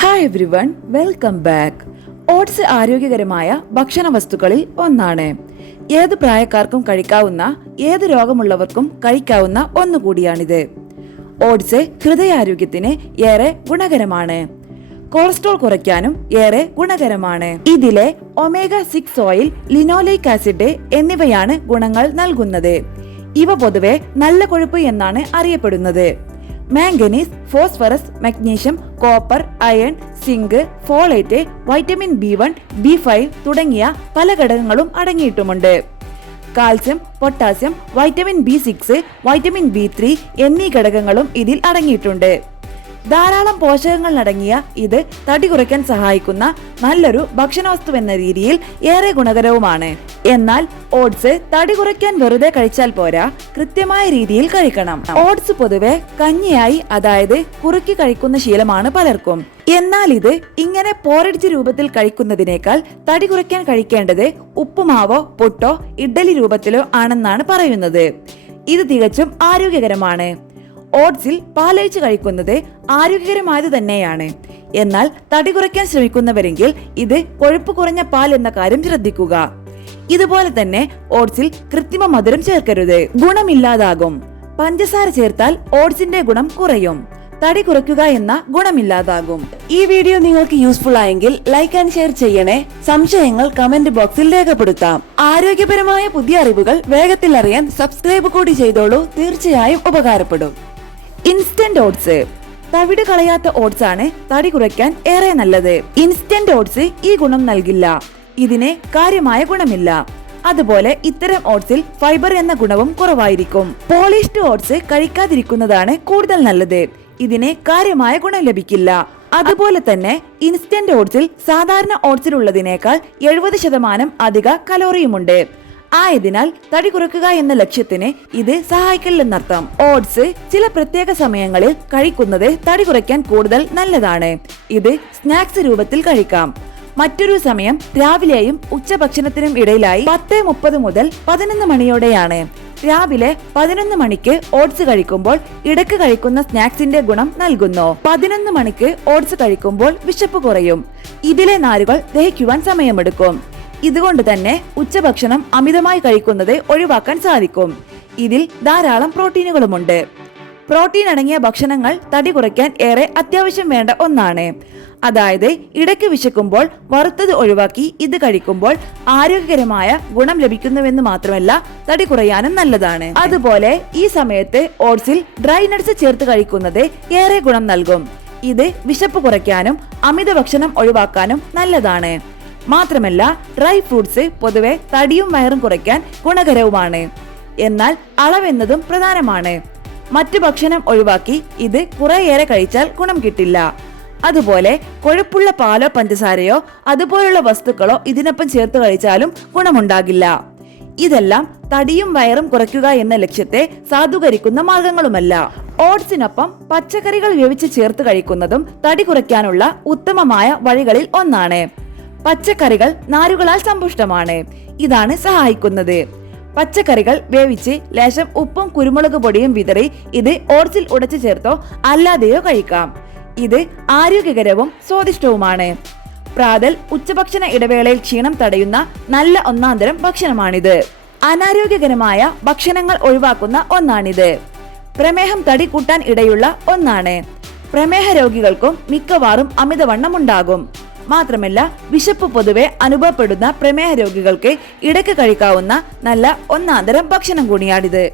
Hi everyone, welcome back. Oats ആരോഗ്യകരമായ ഭക്ഷണ വസ്തുക്കളിൽ ഒന്നാണ്. ഏത് പ്രായക്കാർക്കും കഴിക്കാവുന്ന, ഏത് രോഗമുള്ളവർക്കും കഴിക്കാവുന്ന ഒന്നുകൂടിയാണിത്. ഓട്സ് ഹൃദയാരോഗ്യത്തിന് ഏറെ ഗുണകരമാണ്. കൊളസ്ട്രോൾ കുറയ്ക്കാനും ഏറെ ഗുണകരമാണ്. ഇതിലെ ഒമേഗ 6 ഓയിൽ, ലിനോleic ആസിഡ് എന്നിവയാണ് ഗുണങ്ങൾ നൽകുന്നത്. ഇവ പൊതുവെ നല്ല കൊഴുപ്പ് എന്നാണ് അറിയപ്പെടുന്നത്. Manganese, phosphorus, magnesium, copper, iron, zinc, folate, vitamin B1, B5 തുടങ്ങിയ പല ഘടകങ്ങളും അടങ്ങിയിട്ടുമുണ്ട്. Calcium, potassium, vitamin B6, vitamin B3 എന്നീ ഘടകങ്ങളും ഇതിൽ അടങ്ങിയിട്ടുണ്ട്. ധാരാളം പോഷകങ്ങൾ അടങ്ങിയ ഇത് തടി കുറയ്ക്കാൻ സഹായിക്കുന്ന നല്ലൊരു ഭക്ഷണവസ്തു എന്ന രീതിയിൽ ഏറെ ഗുണകരവുമാണ്. എന്നാൽ ഓട്സ് തടി കുറയ്ക്കാൻ വെറുതെ കഴിച്ചാൽ പോരാ, കൃത്യമായ രീതിയിൽ കഴിക്കണം. ഓട്സ് പൊതുവെ കഞ്ഞിയായി, അതായത് കുറുക്കി കഴിക്കുന്ന ശീലമാണ് പലർക്കും. എന്നാൽ ഇത് ഇങ്ങനെ പോരടിച്ച രൂപത്തിൽ കഴിക്കുന്നതിനേക്കാൾ തടി കുറയ്ക്കാൻ കഴിക്കേണ്ടത് ഉപ്പുമാവോ പുട്ടോ ഇഡ്ഡലി രൂപത്തിലോ ആണെന്നാണ് പറയുന്നത്. ഇത് തികച്ചും ആരോഗ്യകരമാണ്. ഓട്സിൽ പാലൊഴിച്ച് കഴിക്കുന്നത് ആരോഗ്യകരമായത് തന്നെയാണ്. എന്നാൽ തടി കുറയ്ക്കാൻ ശ്രമിക്കുന്നവരെങ്കിൽ ഇത് കൊഴുപ്പ് കുറഞ്ഞ പാൽ എന്ന കാര്യം ശ്രദ്ധിക്കുക. ഇതുപോലെ തന്നെ ഓട്സിൽ കൃത്രിമ മധുരം ചേർക്കരുത്, ഗുണമില്ലാതാകും. പഞ്ചസാര ചേർത്താൽ ഓട്സിന്റെ ഗുണം കുറയും, തടി കുറയ്ക്കുക എന്ന ഗുണമില്ലാതാകും. ഈ വീഡിയോ നിങ്ങൾക്ക് യൂസ്ഫുൾ ആയെങ്കിൽ ലൈക്ക് ആൻഡ് ഷെയർ ചെയ്യണേ. സംശയങ്ങൾ കമന്റ് ബോക്സിൽ രേഖപ്പെടുത്താം. ആരോഗ്യപരമായ പുതിയ അറിവുകൾ വേഗത്തിൽ അറിയാൻ സബ്സ്ക്രൈബ് കൂടി ചെയ്തോളൂ, തീർച്ചയായും ഉപകാരപ്പെടും. Instant oats. തവിട് കളയാത്ത ഓട്സ് ആണ് തടി കുറയ്ക്കാൻ ഏറെ നല്ലത്. ഇൻസ്റ്റന്റ് ഓട്സ് ഈ ഗുണം നൽകില്ല, ഇതിന് കാര്യമായ ഗുണമില്ല. അതുപോലെ ഇത്തരം ഓട്സിൽ ഫൈബർ എന്ന ഗുണവും കുറവായിരിക്കും. പോളിഷ്ഡ് ഓട്സ് കഴിക്കാതിരിക്കുന്നതാണ് കൂടുതൽ നല്ലത്, ഇതിന് കാര്യമായ ഗുണം ലഭിക്കില്ല. അതുപോലെ തന്നെ ഇൻസ്റ്റന്റ് ഓട്സിൽ സാധാരണ ഓട്സിലുള്ളതിനേക്കാൾ 70% അധിക കലോറിയുമുണ്ട്. ആയതിനാൽ തടി കുറയ്ക്കുക എന്ന ലക്ഷ്യത്തിന് ഇത് സഹായിക്കില്ലെന്നർത്ഥം. ഓട്സ് ചില പ്രത്യേക സമയങ്ങളിൽ കഴിക്കുന്നത് തടി കുറയ്ക്കാൻ കൂടുതൽ നല്ലതാണ്. ഇത് സ്നാക്സ് രൂപത്തിൽ കഴിക്കാം. മറ്റൊരു സമയം രാവിലെയും ഉച്ചഭക്ഷണത്തിനും ഇടയിലായി 10:30 മുതൽ 11 മണിയോടെയാണ്. രാവിലെ 11 മണിക്ക് ഓട്സ് കഴിക്കുമ്പോൾ ഇടയ്ക്ക് കഴിക്കുന്ന സ്നാക്സിന്റെ ഗുണം നൽകുന്നു. 11 മണിക്ക് ഓട്സ് കഴിക്കുമ്പോൾ വിശപ്പ് കുറയും. ഇതിലെ നാരുകൾ ദഹിക്കുവാൻ സമയമെടുക്കും. ഇതുകൊണ്ട് തന്നെ ഉച്ചഭക്ഷണം അമിതമായി കഴിക്കുന്നത് ഒഴിവാക്കാൻ സാധിക്കും. ഇതിൽ ധാരാളം പ്രോട്ടീനുകളുമുണ്ട്. പ്രോട്ടീൻ അടങ്ങിയ ഭക്ഷണങ്ങൾ തടി കുറയ്ക്കാൻ ഏറെ അത്യാവശ്യം വേണ്ട ഒന്നാണ്. അതായത് ഇടയ്ക്ക് വിശക്കുമ്പോൾ വറുത്തത് ഒഴിവാക്കി ഇത് കഴിക്കുമ്പോൾ ആരോഗ്യകരമായ ഗുണം ലഭിക്കുന്നുവെന്ന് മാത്രമല്ല, തടി കുറയാനും നല്ലതാണ്. അതുപോലെ ഈ സമയത്ത് ഓട്സിൽ ഡ്രൈ നട്ട്സ് ചേർത്ത് കഴിക്കുന്നത് ഏറെ ഗുണം നൽകും. ഇത് വിശപ്പ് കുറയ്ക്കാനും അമിത ഭക്ഷണം ഒഴിവാക്കാനും നല്ലതാണ്. മാത്രമല്ല ഡ്രൈ ഫ്രൂട്ട്സ് പൊതുവെ തടിയും വയറും കുറയ്ക്കാൻ ഗുണകരവുമാണ്. എന്നാൽ അളവെന്നതും പ്രധാനമാണ്. മറ്റു ഭക്ഷണം ഒഴിവാക്കി ഇത് കുറേയേറെ കഴിച്ചാൽ ഗുണം കിട്ടില്ല. അതുപോലെ കൊഴുപ്പുള്ള പാലോ പഞ്ചസാരയോ അതുപോലുള്ള വസ്തുക്കളോ ഇതിനൊപ്പം ചേർത്ത് കഴിച്ചാലും ഗുണമുണ്ടാകില്ല. ഇതെല്ലാം തടിയും വയറും കുറയ്ക്കുക എന്ന ലക്ഷ്യത്തെ സാധൂകരിക്കുന്ന മാർഗങ്ങളുമല്ല. ഓട്സിനൊപ്പം പച്ചക്കറികൾ വേവിച്ച് ചേർത്ത് കഴിക്കുന്നതും തടി കുറയ്ക്കാനുള്ള ഉത്തമമായ വഴികളിൽ ഒന്നാണ്. പച്ചക്കറികൾ നാരുകളാൽ സമ്പുഷ്ടമാണ്, ഇതാണ് സഹായിക്കുന്നത്. പച്ചക്കറികൾ വേവിച്ച് ലേശം ഉപ്പും കുരുമുളക് പൊടിയും വിതറി ഇത് ഓട്സിൽ ഉടച്ചു ചേർത്തോ അല്ലാതെയോ കഴിക്കാം. ഇത് ആരോഗ്യകരവും സ്വാദിഷ്ടവുമാണ്. പ്രാതൽ, ഉച്ചഭക്ഷണ ഇടവേളയിൽ ക്ഷീണം തടയുന്ന നല്ല ഒന്നാന്തരം ഭക്ഷണമാണിത്. അനാരോഗ്യകരമായ ഭക്ഷണങ്ങൾ ഒഴിവാക്കുന്ന ഒന്നാണിത്. പ്രമേഹം തടി കൂട്ടാൻ ഇടയുള്ള ഒന്നാണ്. പ്രമേഹ രോഗികൾക്കും മിക്കവാറും അമിതവണ്ണം ഉണ്ടാകും. മാത്രമല്ല വിശപ്പ് പൊതുവെ അനുഭവപ്പെടുന്ന പ്രമേഹ രോഗികൾക്ക് ഇടയ്ക്ക് കഴിക്കാവുന്ന നല്ല ഒന്നാന്തരം ഭക്ഷണം കൂടിയാണിത്.